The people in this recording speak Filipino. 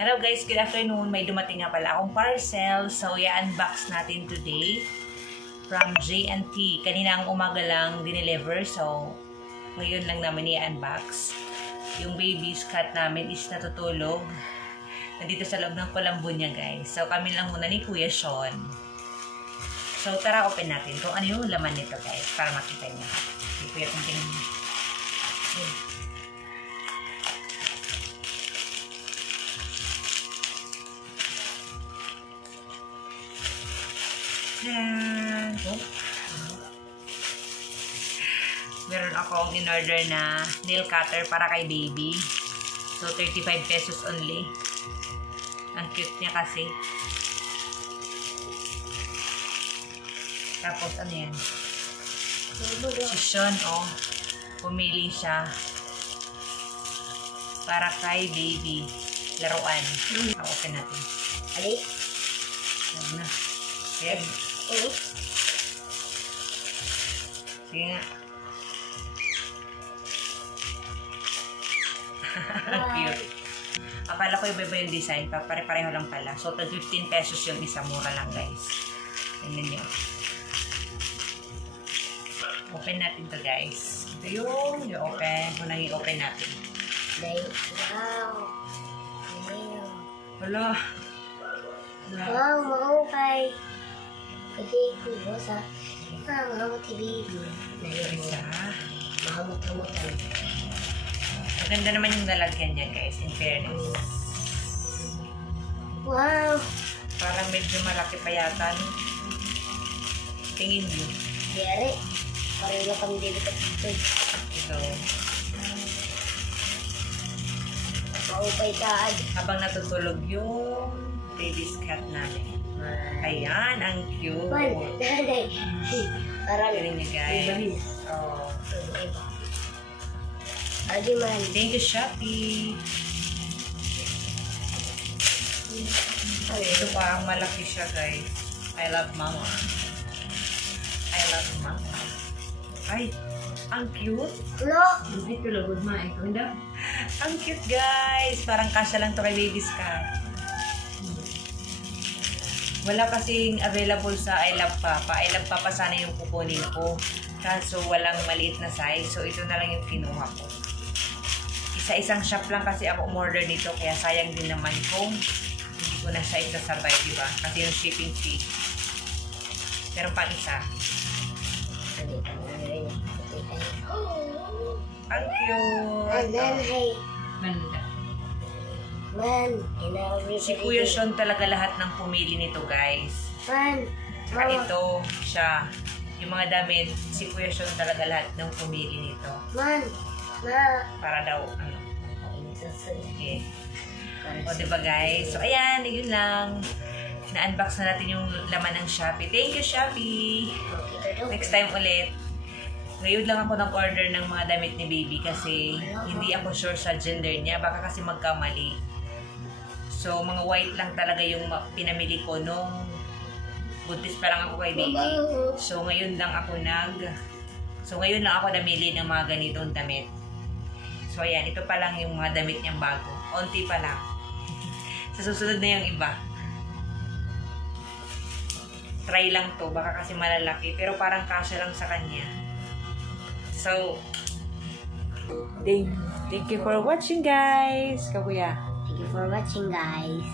Hello guys, good afternoon. May dumating nga pala akong parcel. So, i-unbox natin today from J&T. Kanina ang umaga lang dineliver. So, ngayon lang namin i-unbox. Yung baby's cat namin is natutulog. Nandito sa loob ng kulambo niya guys. So, kami lang muna ni Kuya Sean. So, tara open natin kung ano yung laman nito guys para makita niyo. Si Kuya kung tingin niyo. Ayan. Oh. Meron akong in-order na nail cutter para kay baby. So, 35 pesos only. Ang cute niya kasi. Tapos, ano yan? Si Sean, oh. Pumili siya. Para kay baby. Laruan. Open natin. Ali? Yan na. Yan. Sige nga. Cute. Akala ko iba yung design. Pare-pareho lang pala. So, 15 pesos yung isa. Mura lang, guys. Tingnan nyo. Open natin to guys. Ito yung i-open. Kung i-open natin. Wow. Wala. Wow, maupay. Kasi ko sa mahamot si baby. Isa. Mahamot-hamotan. Maganda naman yung lalagyan niya guys. In fairness. Wow. Parang medyo malaki pa yata. No? Tingin nyo. Dere. Parang na kami dito sa dito. So, Maupay ka. habang natutulog yung baby's cat namin. Ayan, ang cute. Man, nanay. Parang Tingnan niyo guys. Oh. Adi man. Thank you, Shopee. Ito pa, malaki siya guys. I love mama. I love mama. Ay, ang cute. Lo. Ito lagod ma. Ang cute guys. Parang kasya lang to kay baby's cat. Wala kasing available sa I Love Papa. I Love Papa sana yung kukunin ko. Kaso walang maliit na size. So ito na lang yung kinuha ko. Isa-isang shop lang kasi ako umorder nito. Kaya sayang din naman kung hindi ko na siya isasabay, diba? Kasi yung shipping fee. Pero pang isa. Ang cute. Nanay. Ganda. Man. Si Kuya Sean talaga lahat ng pumili nito guys. Man. Saka ito, siya. Yung mga damit, si Kuya Sean talaga lahat ng pumili nito. Man. Ma. Para daw, ano. Okay. O, diba guys? So, ayan, yun lang. Na-unbox na natin yung laman ng Shopee. Thank you, Shopee! Next time ulit. Ngayon lang ako nag-order ng mga damit ni baby kasi hindi ako sure sa gender niya. Baka kasi magkamali. So, mga white lang talaga yung pinamili ko nung buntis pa lang ako kay baby. So, ngayon lang ako namili ng mga ganitong damit. So, ayan. Ito pa lang yung mga damit niyang bago. Onti pa lang. Sa susunod na yung iba. Try lang to. Baka kasi malalaki. Pero parang kasya lang sa kanya. So, thank you for watching guys. Kakuya. Thank you for watching guys.